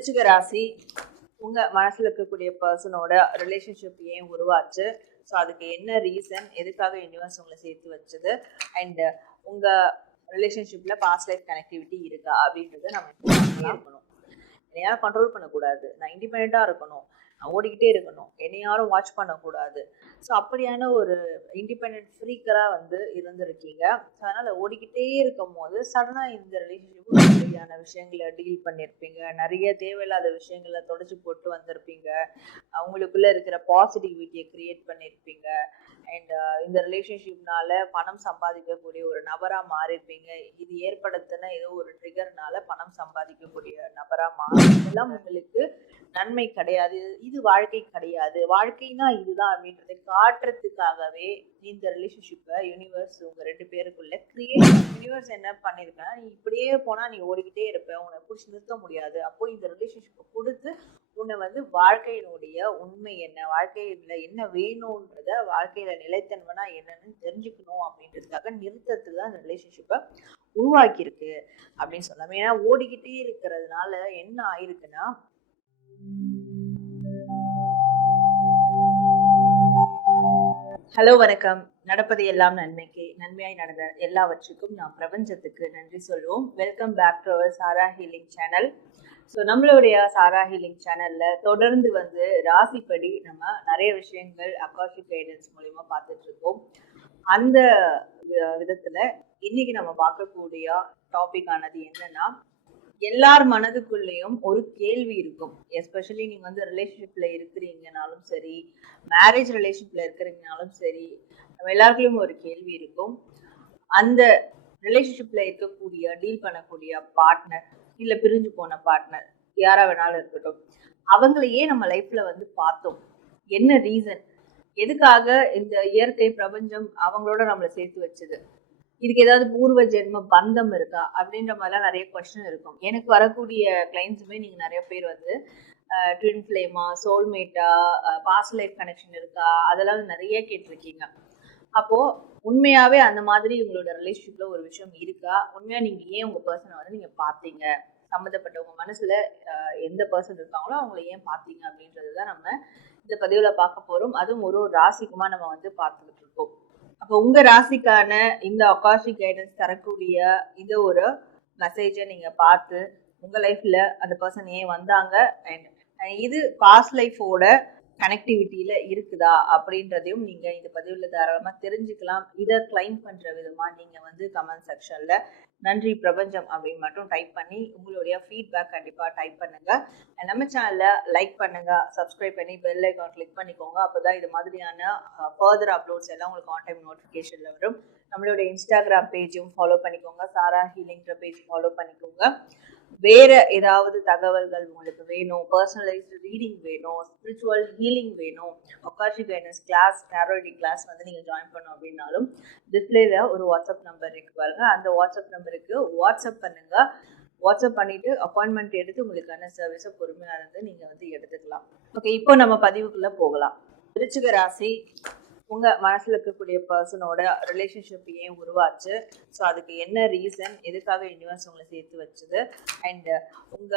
விருச்சிக ராசி உங்க மனசுல இருக்கக்கூடிய பர்சனோட ரிலேஷன்ஷிப் ஏன் உருவாச்சு, ஸோ அதுக்கு என்ன ரீசன், எதுக்காக யூனிவர்ஸ் உங்களை சேர்த்து வச்சது, அண்ட் உங்க ரிலேஷன்ஷிப்ல பாஸ்ட் லைஃப் கனெக்டிவிட்டி இருக்கா அப்படின்றத நம்ம இருக்கணும். என்னை யாரும் கண்ட்ரோல் பண்ணக்கூடாது, நான் இண்டிபெண்டா இருக்கணும், நான் ஓடிக்கிட்டே இருக்கணும், என்னை யாரும் வாட்ச் பண்ணக்கூடாது. ஸோ அப்படியான ஒரு இண்டிபெண்ட் ஃப்ரீக்கராக இருந்திருக்கீங்க. ஸோ அதனால் ஓடிக்கிட்டே இருக்கும் போது சடனாக இந்த ரிலேஷன்ஷிப் மாதிரியான விஷயங்களை டீல் பண்ணியிருப்பீங்க. நிறைய தேவையில்லாத விஷயங்களை தொடச்சி போட்டு வந்திருப்பீங்க. அவங்களுக்குள்ளே இருக்கிற பாசிட்டிவிட்டியை க்ரியேட் பண்ணியிருப்பீங்க. அண்ட் இந்த ரிலேஷன்ஷிப்னால பணம் சம்பாதிக்கக்கூடிய ஒரு நபராக மாறியிருப்பீங்க. இது ஏற்படுத்தின ஏதோ ஒரு ட்ரிகர்னால பணம் சம்பாதிக்கக்கூடிய நபராக மாறி இதெல்லாம் உங்களுக்கு நன்மை கிடையாது, இது வாழ்க்கை கிடையாது, வாழ்க்கைனா இதுதான் அப்படின்றத காட்டுறதுக்காகவே இந்த ரிலேஷன்ஷிப்பை யூனிவர்ஸ் உங்க 2 பேருக்குள்ள கிரியேட். யூனிவர்ஸ் என்ன பண்ணிருக்கேன்னா, நீ இப்படியே போனா நீ ஓடிக்கிட்டே இருப்ப, உன்னை பிடிச்சி நிறுத்த முடியாது. அப்போ இந்த ரிலேஷன்ஷிப்பை கொடுத்து உன்னை வாழ்க்கையினுடைய உண்மை என்ன, வாழ்க்கையில என்ன வேணும்ன்றத, வாழ்க்கையில நிலைத்தன்மைனா என்னன்னு தெரிஞ்சுக்கணும் அப்படின்றதுக்காக நிறுத்தத்துக்கு தான் இந்த ரிலேஷன்ஷிப்பை உருவாக்கியிருக்கு அப்படின்னு சொல்லலாம். ஏன்னா ஓடிக்கிட்டே இருக்கிறதுனால என்ன ஆயிருக்குன்னா, ஹலோ வணக்கம். நடப்பது எல்லாம் நன்மைக்கு, நன்மையாய் நடந்த எல்லாவற்றுக்கும் நாம் பிரபஞ்சத்துக்கு நன்றி சொல்லுவோம். Welcome back to our Sara healing channel. So நம்மளுடைய சாரா ஹீலிங் சேனல்ல தொடர்ந்து ராசிப்படி நம்ம நிறைய விஷயங்கள் அகாஷிக் கைடன்ஸ் மூலமா பார்த்துட்டு இருக்கோம். அந்த விதத்துல இன்னைக்கு நம்ம பார்க்கக்கூடிய டாபிக் ஆனது என்னன்னா, எல்லார் மனதுக்குள்ளேயும் ஒரு கேள்வி இருக்கும். எஸ்பெஷலி நீங்க ரிலேஷன்ஷிப்ல இருக்கிறீங்கனாலும் சரி, மேரேஜ் ரிலேஷன்ஷிப்ல இருக்கிறீங்கனாலும் சரி, நம்ம எல்லாருக்குள்ளயும் ஒரு கேள்வி இருக்கும். அந்த ரிலேஷன்ஷிப்ல இருக்கக்கூடிய டீல் பண்ணக்கூடிய பார்ட்னர், இல்ல பிரிஞ்சு போன பார்ட்னர், யாரா வேணாலும் இருக்கட்டும், அவங்களையே நம்ம லைஃப்ல பார்த்தோம். என்ன ரீசன், எதுக்காக இந்த இயற்கை பிரபஞ்சம் அவங்களோட நம்மளை சேர்த்து வச்சது, இதுக்கு ஏதாவது பூர்வ ஜென்ம பந்தம் இருக்கா அப்படின்ற மாதிரிலாம் நிறைய கொஸ்டின் இருக்கும். எனக்கு வரக்கூடிய கிளைண்ட்ஸுமே நீங்க நிறைய பேர் ட்வின் ஃப்ளேமா, சோல்மேட்டா, பாஸ்ட் லைஃப் கனெக்ஷன் இருக்கா, அதெல்லாம் நிறைய கேட்டிருக்கீங்க. அப்போ உண்மையாவே அந்த மாதிரி உங்களோட ரிலேஷன்ஷிப்ல ஒரு விஷயம் இருக்கா, உண்மையா நீங்க ஏன் உங்க பர்சனை நீங்க பார்த்தீங்க, சம்மந்தப்பட்டவங்க மனசுல எந்த பர்சன் இருக்காங்களோ அவங்களை ஏன் பார்த்தீங்க அப்படின்றதுதான் நம்ம இந்த பதிவுல பார்க்க போறோம். அதுவும் ஒரு ராசிக்குமா நம்ம பார்த்துக்கிட்டு இருக்கோம். அப்போ உங்க ராசிக்கான இந்த அகாஷிக் கைடன்ஸ் தரக்கூடிய இந்த ஒரு மெசேஜை நீங்க பார்த்து உங்க லைஃப்ல அந்த பர்சன் ஏன் வந்தாங்க, அண்ட் இது பாஸ்ட் லைஃபோட கனெக்டிவிட்டியில இருக்குதா அப்படின்றதையும் நீங்க இந்த பதிவுல தாராளமா தெரிஞ்சுக்கலாம். இதை கிளைம் பண்ற விதமா நீங்க கமெண்ட் செக்ஷன்ல நன்றி பிரபஞ்சம் அப்படின்னு மட்டும் டைப் பண்ணி உங்களுடைய ஃபீட்பேக் கண்டிப்பா டைப் பண்ணுங்க. நம்ம சேனல்ல லைக் பண்ணுங்க, சப்ஸ்கிரைப் பண்ணி பெல் ஐக்கான் கிளிக் பண்ணிக்கோங்க. அப்போதான் இது மாதிரியான ஃபர்தர் அப்லோட்ஸ் எல்லாம் உங்களுக்கு ஆன் டைம் நோட்டிஃபிகேஷன்ல வரும். நம்மளுடைய இன்ஸ்டாகிராம் பேஜும் ஃபாலோ பண்ணிக்கோங்க, சாரா ஹீலிங்ன்ற பேஜ் ஃபாலோ பண்ணிக்கோங்க. வேற ஏதாவது தகவல்கள் உங்களுக்கு வேணும், பர்சனலைஸ்டு ரீடிங் வேணும், ஸ்பிரிச்சுவல் ஹீலிங் வேணும், akashic guidance class, tarot reading class நீங்க ஜாயின் பண்ணோம் அப்படின்னாலும் டிஸ்பிளேல ஒரு வாட்ஸ்அப் நம்பர் இருக்கு பாருங்க, அந்த வாட்ஸ்அப் நம்பருக்கு வாட்ஸ்அப் பண்ணுங்க. வாட்ஸ்அப் பண்ணிட்டு அப்பாயின்மெண்ட் எடுத்து உங்களுக்கான சர்வீஸை பொறுமையா நீங்க எடுத்துக்கலாம். ஓகே, இப்போ நம்ம பதிவுக்குள்ள போகலாம். விருச்சிக ராசி உங்க மனசுல இருக்கக்கூடிய பர்சனோட ரிலேஷன்ஷிப் ஏன் உருவாச்சு, ஸோ அதுக்கு என்ன ரீசன், எதுக்காக யூனிவர்ஸ் உங்களை சேர்த்து வச்சது, அண்ட் உங்க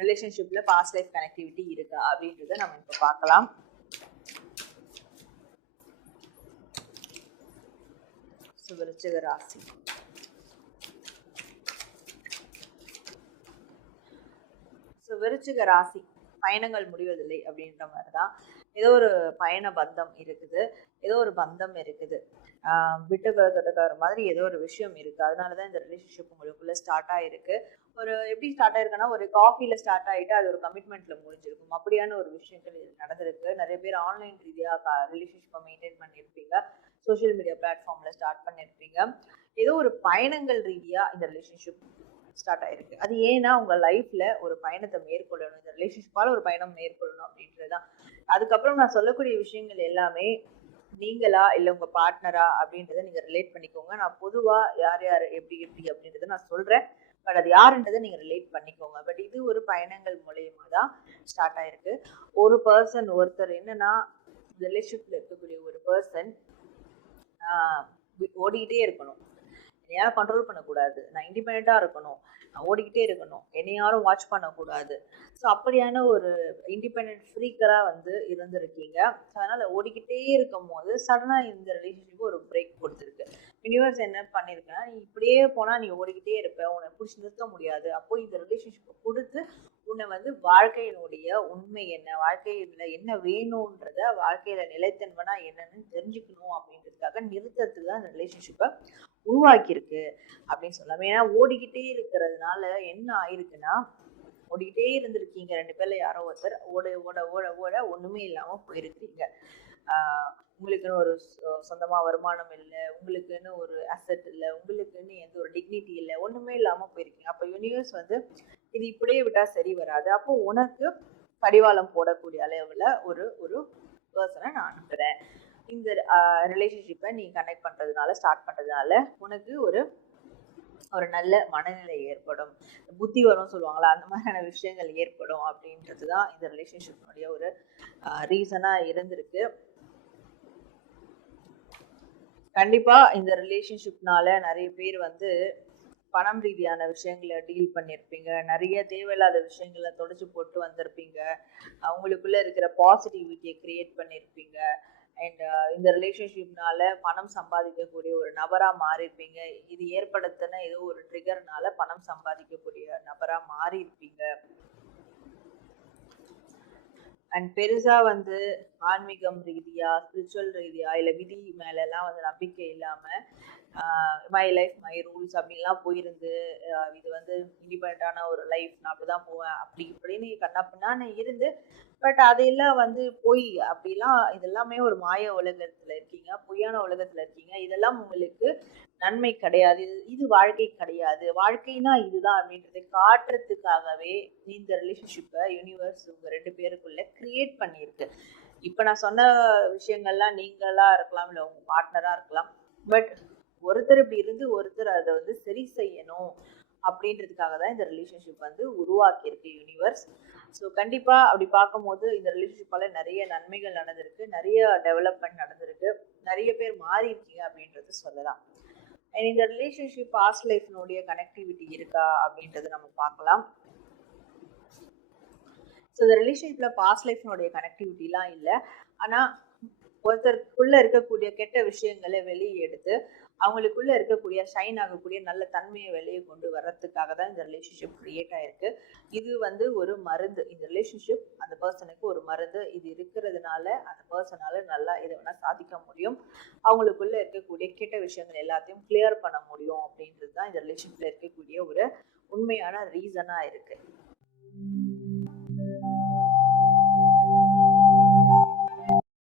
ரிலேஷன்ஷிப்ல பாஸ்ட் லைஃப் கனெக்டிவிட்டி இருக்கா அப்படின்றத நம்ம இப்போ பார்க்கலாம். விருச்சிக ராசி விருச்சிக ராசி பயணங்கள் முடிவதில்லை அப்படின்ற மாதிரிதான். ஏதோ ஒரு பயண பந்தம் இருக்குது, ஏதோ ஒரு பந்தம் இருக்குது, விட்டு பிறக்கிறதுக்கார மாதிரி ஏதோ ஒரு விஷயம் இருக்கு. அதனாலதான் இந்த ரிலேஷன்ஷிப் உங்களுக்குள்ள ஸ்டார்ட் ஆயிருக்கு. ஒரு எப்படி ஸ்டார்ட் ஆயிருக்குன்னா, ஒரு காஃபில ஸ்டார்ட் ஆயிட்டு அது ஒரு கமிட்மெண்ட்ல முடிஞ்சிருக்கும். அப்படியான ஒரு விஷயங்கள் நடந்திருக்கு. நிறைய பேர் ஆன்லைன் ரீதியா ரிலேஷன்ஷிப்பை மெயின்டைன் பண்ணியிருப்பீங்க, சோசியல் மீடியா பிளாட்ஃபார்ம்ல ஸ்டார்ட் பண்ணியிருப்பீங்க. ஏதோ ஒரு பயணங்கள் ரீதியா இந்த ரிலேஷன்ஷிப் ஸ்டார்ட் ஆயிருக்கு. அது ஏன்னா உங்க லைஃப்ல ஒரு பயணத்தை மேற்கொள்ளணும், இந்த ரிலேஷன்ஷிப்பால ஒரு பயணம் மேற்கொள்ளணும் அப்படின்றதுதான். அதுக்கப்புறம் நான் சொல்லக்கூடிய விஷயங்கள் எல்லாமே நீங்களா இல்லை உங்க பார்ட்னரா அப்படின்றத நீங்க ரிலேட் பண்ணிக்கோங்க. நான் பொதுவா யார் யார் எப்படி எப்படி அப்படின்றத நான் சொல்றேன், பட் அது யாருன்றதை நீங்க ரிலேட் பண்ணிக்கோங்க. பட் இது ஒரு பயணங்கள் மூலயமா தான் ஸ்டார்ட் ஆயிருக்கு. ஒரு பர்சன், ஒருத்தர் என்னன்னா, ரிலேஷன்ஷிப்ல இருக்கக்கூடிய ஒரு பர்சன் ஓடிக்கிட்டே இருக்கணும். என்னை யாரும் கண்ட்ரோல் பண்ணக்கூடாது, நான் இண்டிபெண்ட்டாக இருக்கணும், நான் ஓடிக்கிட்டே இருக்கணும், என்னை யாரும் வாட்ச் பண்ணக்கூடாது. ஸோ அப்படியான ஒரு இண்டிபெண்ட் ஃப்ரீக்கராக வந்து இருந்திருக்கீங்க. ஸோ அதனால் ஓடிக்கிட்டே இருக்கும் போது சடனாக இந்த ரிலேஷன்ஷிப் ஒரு பிரேக் கொடுத்துருக்கு. யூனிவர்ஸ் என்ன பண்ணியிருக்குன்னா, நீ இப்படியே போனால் நீ ஓடிக்கிட்டே இருப்ப, உன்னை பிடிச்சி நிறுத்த முடியாது. அப்போது இந்த ரிலேஷன்ஷிப்பை கொடுத்து உன்னை வந்து வாழ்க்கையினுடைய உண்மை என்ன, வாழ்க்கையில் என்ன வேணுன்றத, வாழ்க்கையில் நிலைத்தன்மைனா என்னன்னு தெரிஞ்சுக்கணும் அப்படின்றதுக்காக நிறுத்தத்துக்கு தான் அந்த ரிலேஷன்ஷிப்பை உருவாக்கியிருக்கு அப்படின்னு சொல்லலாம். ஏன்னா ஓடிக்கிட்டே இருக்கிறதுனால என்ன ஆயிருக்குன்னா, ஓடிக்கிட்டே இருந்திருக்கீங்க ரெண்டு பேர்ல யாரோ ஒருத்தர், ஓட ஓட ஓட ஓட ஒண்ணுமே இல்லாம போயிருக்கிறீங்க. உங்களுக்குன்னு ஒரு சொந்தமா வருமானம் இல்லை, உங்களுக்குன்னு ஒரு அசெட் இல்லை, உங்களுக்குன்னு எந்த ஒரு டிக்னிட்டி இல்லை, ஒண்ணுமே இல்லாம போயிருக்கீங்க. அப்ப யூனிவர்ஸ் வந்து இது இப்படியே விட்டா சரி வராது, அப்போ உனக்கு கடிவாளம் போடக்கூடிய அளவுல ஒரு ஒரு பர்சனை நான் அனுப்புறேன். இந்த ரிலேஷன்ஷிப்பை நீ கனெக்ட் பண்றதுனால, ஸ்டார்ட் பண்றதுனால உனக்கு ஒரு ஒரு நல்ல மனநிலை ஏற்படும், புத்தி வரும் சொல்லுவாங்களா, அந்த மாதிரியான விஷயங்கள் ஏற்படும் அப்படின்றது தான் இந்த ரிலேஷன்ஷிப்னுடைய ஒரு ரீசனா இருந்திருக்கு. கண்டிப்பா இந்த ரிலேஷன்ஷிப்னால நிறைய பேர் வந்து பணம் ரீதியான விஷயங்களை டீல் பண்ணியிருப்பீங்க, நிறைய தேவையில்லாத விஷயங்களை தொடச்சு போட்டு வந்திருப்பீங்க, அவங்களுக்குள்ள இருக்கிற பாசிட்டிவிட்டியை கிரியேட் பண்ணியிருப்பீங்க. அண்ட் இந்த ரிலேஷன்ஷிப்னால பணம் சம்பாதிக்கக்கூடிய ஒரு நபராக மாறியிருப்பீங்க. இது ஏற்படுத்தின ஏதோ ஒரு ட்ரிகர்னால பணம் சம்பாதிக்கக்கூடிய நபராக மாறியிருப்பீங்க. அண்ட் பெருசாக வந்து ஆன்மீகம் ரீதியாக, ஸ்பிரிச்சுவல் ரீதியாக, இல்லை விதி மேலெல்லாம் வந்து நம்பிக்கை இல்லாமல் மை லைஃப் மை ரூல்ஸ் அப்படின்லாம் போயிருந்து, இது வந்து இண்டிபெண்டான ஒரு லைஃப், நான் அப்படிதான் போவேன் அப்படி இப்படின்னு கண்ணாப்பின்னான்னு இருந்து, பட் அதையெல்லாம் வந்து போய் அப்படிலாம் இதெல்லாமே ஒரு மாய உலகத்துல இருக்கீங்க, பொய்யான உலகத்துல இருக்கீங்க. இதெல்லாம் உங்களுக்கு நன்மை கிடையாது, இது வாழ்க்கை கிடையாது, வாழ்க்கைனா இதுதான் அப்படின்றதை காட்டுறதுக்காகவே இந்த ரிலேஷன்ஷிப்பை யூனிவர்ஸ் உங்க ரெண்டு பேருக்குள்ள கிரியேட் பண்ணியிருக்கு. இப்ப நான் சொன்ன விஷயங்கள்லாம் நீங்களா இருக்கலாம், இல்லை உங்க பார்ட்னரா இருக்கலாம், பட் ஒருத்தர் இப்படி இருந்து ஒருத்தர் அதை வந்து சரி செய்யணும் அப்படின்றதுக்காக தான் இந்த ரிலேஷன்ஷிப் வந்து உருவாக்கியிருக்கு யூனிவர்ஸ். ஸோ கண்டிப்பாக அப்படி பார்க்கும்போது இந்த ரிலேஷன்ஷிப்பால் நிறைய நன்மைகள் நடந்திருக்கு, நிறைய டெவலப்மெண்ட் நடந்திருக்கு, நிறைய பேர் மாறி இருக்கீங்க அப்படின்றது சொல்லலாம். அண்ட் இந்த ரிலேஷன்ஷிப் பாஸ்ட் லைஃப்னுடைய கனெக்டிவிட்டி இருக்கா அப்படின்றது நம்ம பார்க்கலாம். ஸோ இந்த ரிலேஷன்ஷிப்பில் பாஸ்ட் லைஃப்னுடைய கனெக்டிவிட்டிலாம் இல்லை, ஆனால் ஒருத்தருக்குள்ள இருக்கக்கூடிய கெட்ட விஷயங்களை வெளியே எடுத்து அவங்களுக்குள்ள இருக்கக்கூடிய ஷைன் ஆகக்கூடிய நல்ல தன்மையை வெளியே கொண்டு வர்றதுக்காக தான் இந்த ரிலேஷன்ஷிப் கிரியேட் ஆயிருக்கு. இது வந்து ஒரு மருந்து, இந்த ரிலேஷன்ஷிப் அந்த பர்சனுக்கு ஒரு மருந்து. இது இருக்கிறதுனால அந்த பர்சனால நல்லா இதை வேணா சாதிக்க முடியும், அவங்களுக்குள்ள இருக்கக்கூடிய கெட்ட விஷயங்கள் எல்லாத்தையும் கிளியர் பண்ண முடியும் அப்படின்றது தான் இந்த ரிலேஷன்ஷிப்ல இருக்கக்கூடிய ஒரு உண்மையான ரீசனா இருக்கு.